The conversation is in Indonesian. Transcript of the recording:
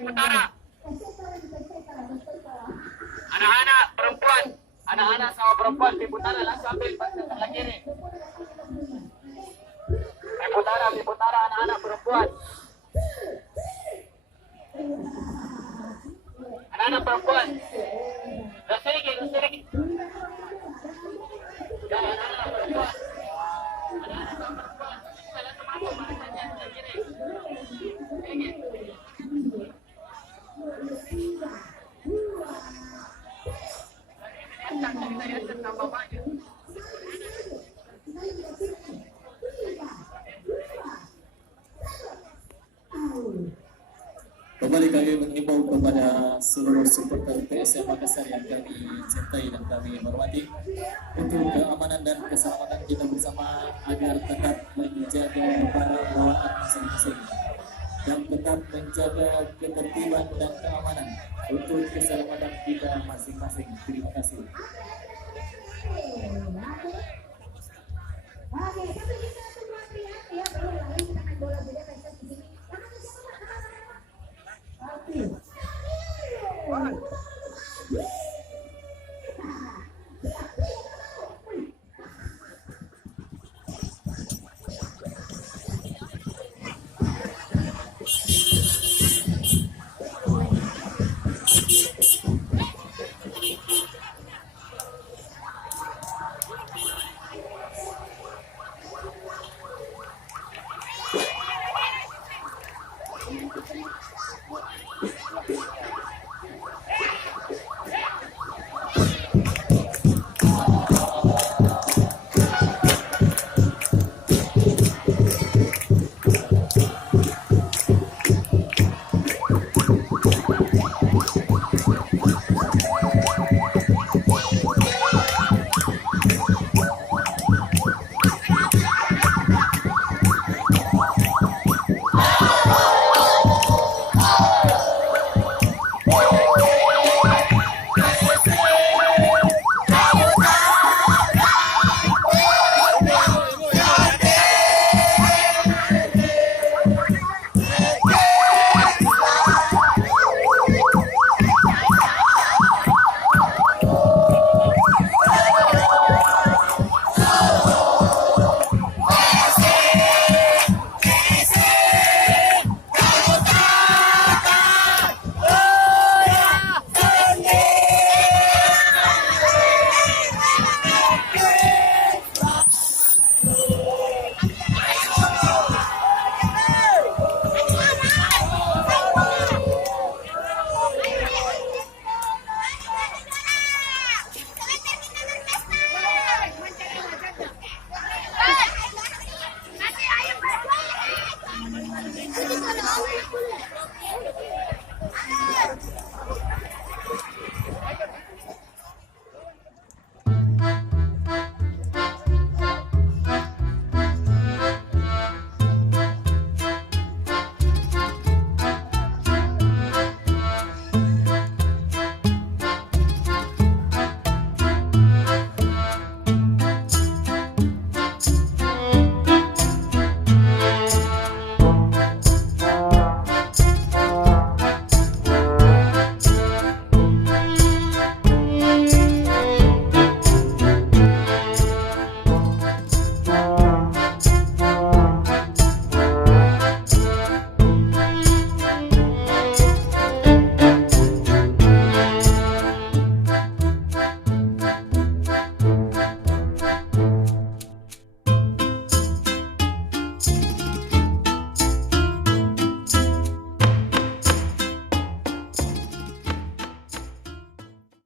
Utara. Anak-anak perempuan, anak-anak sama perempuan di Utara langsung ambil sebelah kiri. Di Utara anak-anak perempuan. Anak-anak perempuan. Sedikit. Ya, anak-anak perempuan. Anak-anak perempuan. Langsung masuk bahasanya sebelah kiri. Sedikit. Kita tambah banyak. Kembali kami mengimbau kepada seluruh supporter PSM Makassar yang kami cintai dan kami hormati untuk keamanan dan keselamatan kita bersama agar tetap menjaga barang bawaan masing-masing dan tetap menjaga ketertiban dan keamanan untuk keselamatan kita masing-masing. Terima kasih.